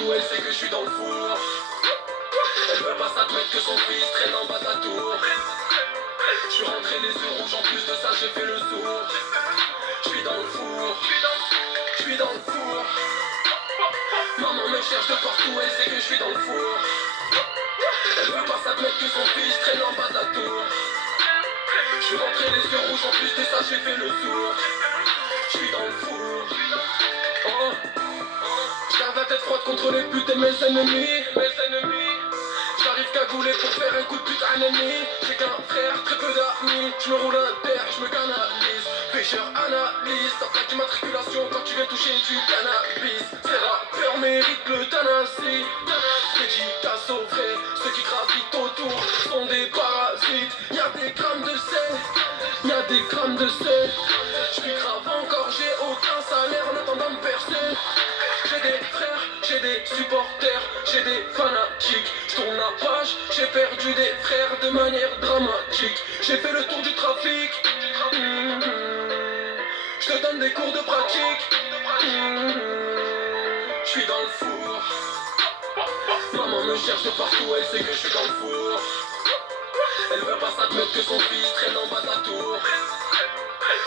partout, elle sait que je suis dans le four. Elle veut pas s'admettre que son fils traîne en bas de la tour. Je suis rentré les yeux rouges, en plus de ça j'ai fait le sourd. Je suis dans le four, je suis dans le four. Maman me cherche de partout, elle sait que je suis dans le four. Elle veut pas s'admettre que son fils traîne en bas de la tour. Je suis rentré les yeux rouges, en plus de ça j'ai fait le sourd. Je suis dans le four. Oh. Je garde la tête froide contre les putes et mes ennemis. J'arrive cagoulé pour faire un coup de pute à un ennemi. J'ai qu'un frère, très peu d'amis. Je me roule un terre, je me canalise. Pêcheur analyse, ta plaque d'immatriculation quand tu viens toucher du cannabis. Ces rappeurs méritent l'euthanasie. Dédicace aux vrais, ceux qui gravitent autour sont des parasites. Y'a des grammes de sel, y'a des grammes de sel. J'suis grave encore, j'ai aucun salaire en attendant de percer. J'ai des frères, j'ai des supporters, j'ai des fanatiques. J'tourne la page, j'ai perdu des frères de manière dramatique. J'ai fait le tour du trafic. Je te donne des cours de pratique. Je suis dans le four. Maman me cherche de partout, elle sait que je suis dans le four. Elle veut pas s'admettre que son fils traîne en bas de la tour.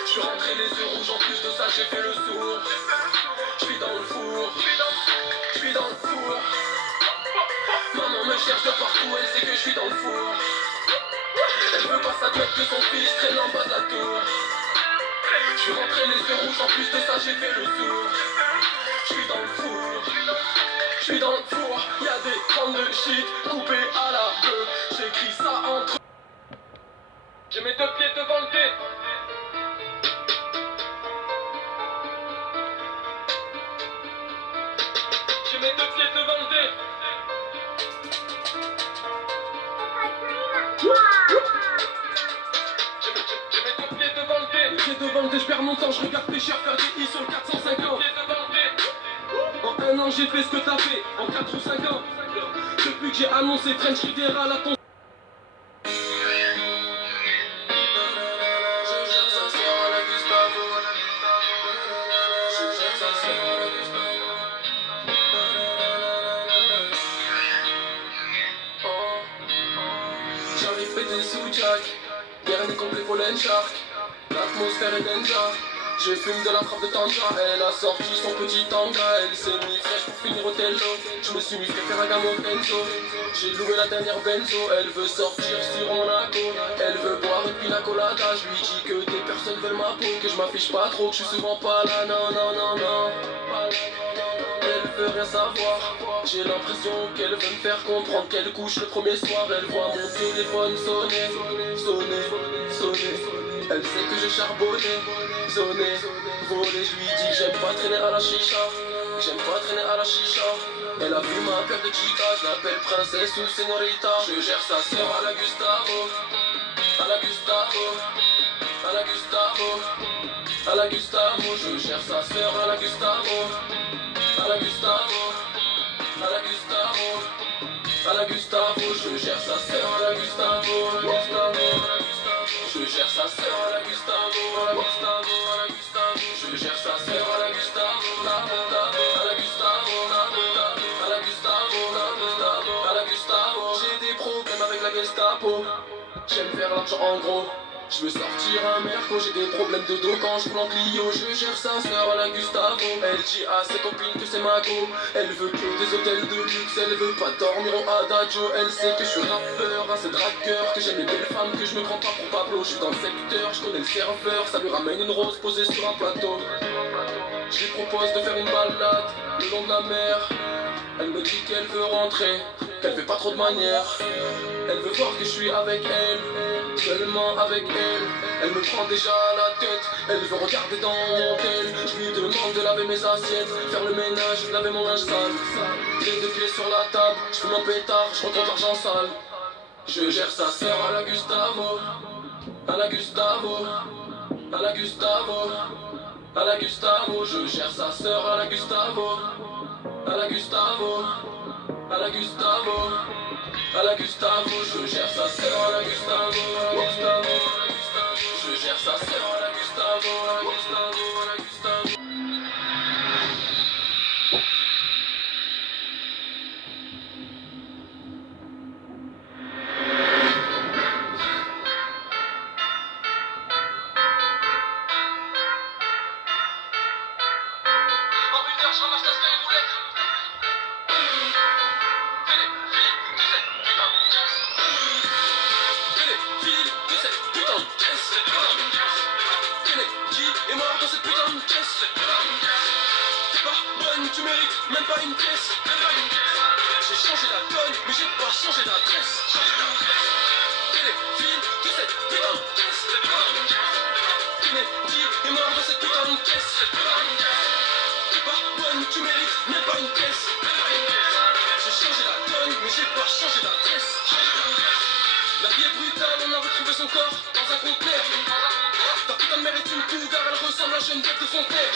Je suis rentré les yeux rouges, en plus de ça j'ai fait le sourd. Je suis dans le four, je suis dans le four. Maman me cherche de partout, elle sait que je suis dans le four. Elle veut pas s'admettre que son fils traîne en bas de la tour. Je suis rentré les yeux rouges, en plus de ça j'ai fait le sourd. Je suis dans le four, je suis dans le four. Y'a des grammes de shit coupés à la queue. J'écris ça entre. J'ai mes deux pieds devant le thé. J'ai mes deux pieds devant le thé. J'ai mes deux pieds devant le thé. Les pieds devant le thé, je perds mon temps, je regarde pêcheur faire des i sur le 450. En un an j'ai fait ce que t'as fait, en 4 ou 5 ans. Depuis que j'ai annoncé French Riviera, la ton. J'arrive pété sous Jack, dernier complet pour l'Enshark. L'atmosphère est danger. Je fume de la frappe de tanja. Elle a sorti son petit tanga. Elle s'est mis fraîche pour finir au tello. Je me suis mis fait faire un gamme au benzo. J'ai loué la dernière benzo. Elle veut sortir sur Monaco. Elle veut boire une pina colada. Je lui dis que des personnes veulent ma peau, que je m'affiche pas trop, que je suis souvent pas là. Non, non, non, non. Elle veut rien savoir. J'ai l'impression qu'elle veut me faire comprendre qu'elle couche le premier soir. Elle voit mon téléphone sonner, sonner, sonner. Elle sait que j'ai charbonné, sonné, volé. Je lui dis que j'aime pas traîner à la chicha, que j'aime pas traîner à la chicha. Elle a vu ma paire de chica, je l'appelle princesse ou señorita. Je gère sa sœur à la Gustavo, à la Gustavo, à la Gustavo, à la Gustavo. Je gère sa sœur à la Gustavo, à la Gustavo, à la Gustavo, à la Gustavo. Je gère sa sœur à la Gustavo, à la Gustavo, à la Gustavo. Je gère sa sœur à la Gustavo, à la Gustavo, à la Gustavo. Je gère sa sœur à la Gustavo, à la Gustavo, à la Gustavo, à la Gustavo. J'ai des problèmes avec la Gestapo. J'aime faire l'argent en gros. Je veux sortir un merco, j'ai des problèmes de dos quand je roule en Clio. Je gère sa sœur à la Gustavo. Elle dit à ses copines que c'est ma go. Elle veut que des hôtels de luxe, elle veut pas dormir au adagio. Elle sait que je suis rappeur, assez dragueur, que j'aime les belles femmes, que je me prends pas pour Pablo. Je suis dans le secteur, je connais le serveur, ça lui ramène une rose posée sur un plateau. Je lui propose de faire une balade le long de la mer. Elle me dit qu'elle veut rentrer, qu'elle fait pas trop de manières. Elle veut voir que je suis avec elle, seulement avec elle. Elle me prend déjà la tête, elle veut regarder dans mon tel. Je lui demande de laver mes assiettes, faire le ménage, laver mon linge sale. Les deux pieds sur la table, je fume un pétard, je recompte l'argent sale. Je gère sa sœur à la Gustavo, à la Gustavo, à la Gustavo, à la Gustavo. Je gère sa sœur à la Gustavo, à la Gustavo, à la Gustavo, à la Gustavo. Je gère sa sœur à la Gustavo, à la Gustavo, à la Gustavo. Je gère sa sœur à la Gustavo, à la Gustavo, à la Gustavo. 「dans cette putain de caisse. T'es pas bonne, tu mérites même pas une pièce. J'ai changé la donne, mais j'ai pas changé d'adresse. Téléphile de cette putain de caisse. Kennedy est mort dans cette putain de caisse. T'es pas bonne, tu mérites même pas une pièce. J'ai changé la donne, mais j'ai pas changé d'adresse. La vie est brutale, on a retrouvé son corps dans un conteneur. Ta putain de mère est une cougar, elle ressemble à Geneviève de Fontenay.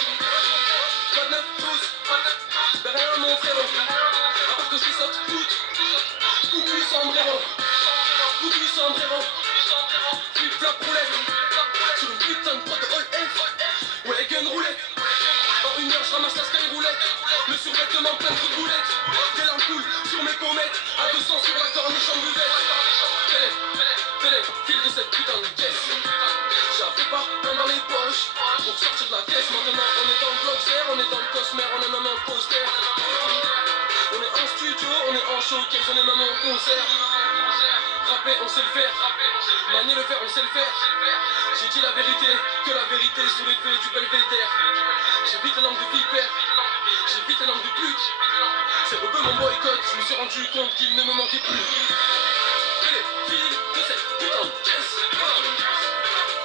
Pas de neuf pouces, mais rien mon frérot. À part que je saute toutes, coucou sombrero. Coucou sombrero, flip flap roulette. Sur une putain de boîte de All F, wagon roulette. En une heure je ramasse la sky roulette. Le survêtement plein de coups de boulettes. Des larmes coulent sur mes pommettes. À 200 sur la corniche en buvette. Fais-les, file de cette putain de caisse. J'avais pas un dans les poches pour sortir de la caisse. Maintenant on est dans le bloc zère, on est dans le cosmère, on est même en poster. On est en studio, on est en showcase, on est même en concert. Rapper on sait le faire, manier le faire on sait le faire. J'ai dit la vérité, que la vérité sous l'effet du belvédère. J'évite la langue de vipère, j'évite la langue de pute. C'est rebeu mon boycott, je me suis rendu compte qu'il ne me manquait plus. File de cette putain de caisse.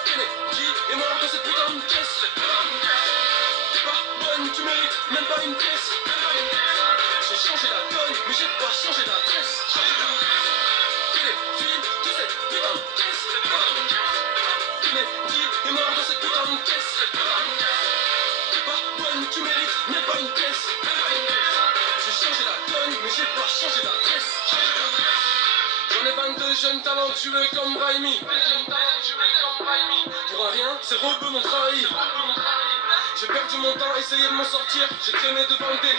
Kennedy est mort dans cette putain de caisse. T'es pas bonne, tu mérites même pas une pièce. J'ai changé la donne, mais j'ai pas changé d'adresse. File de cette putain de caisse. Kennedy est mort dans cette putain de caisse. T'es pas bonne, tu mérites même pas une pièce. J'ai changé la donne, mais j'ai pas changé d'adresse. J'en ai 22 jeunes talentueux comme Raimi. Pour un rien, c'est rebeu mon trahi. J'ai perdu mon temps, essayé de m'en sortir. J'ai traîné devant le dé.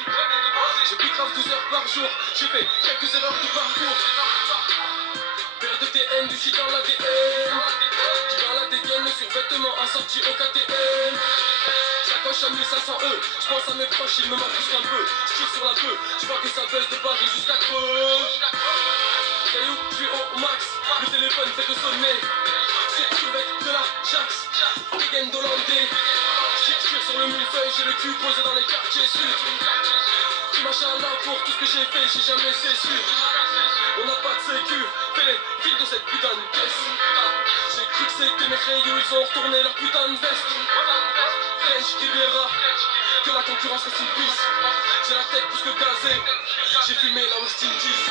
J'ai pris grave 12 heures par jour. J'ai fait quelques erreurs de parcours. Père de TN, du shit dans l'ADN. Qui dans la dégaine, le survêtement assorti au KTM. Sacoche à 1500 E. J'pense à mes proches, ils me manquent plus qu'un peu. J'tire sur la queue, j'vois que ça baisse de Paris jusqu'à Creux. Caillou, j'suis au max, le téléphone fait que sonner. C'est survêt de la Jax, dégaine d'Hollandais. J'tire sur le millefeuille, j'ai le cul posé dans les quartiers sud. Tu machallah pour tout ce que j'ai fait, j'ai jamais cessé. On n'a pas de sécu, fais les fils de cette putain de caisse. J'ai cru que c'était mes rayons, ils ont retourné leur putain de veste. French Riviera, que la concurrence reste une pisse. J'ai la tête plus que gazée, j'ai fumé la West Indies.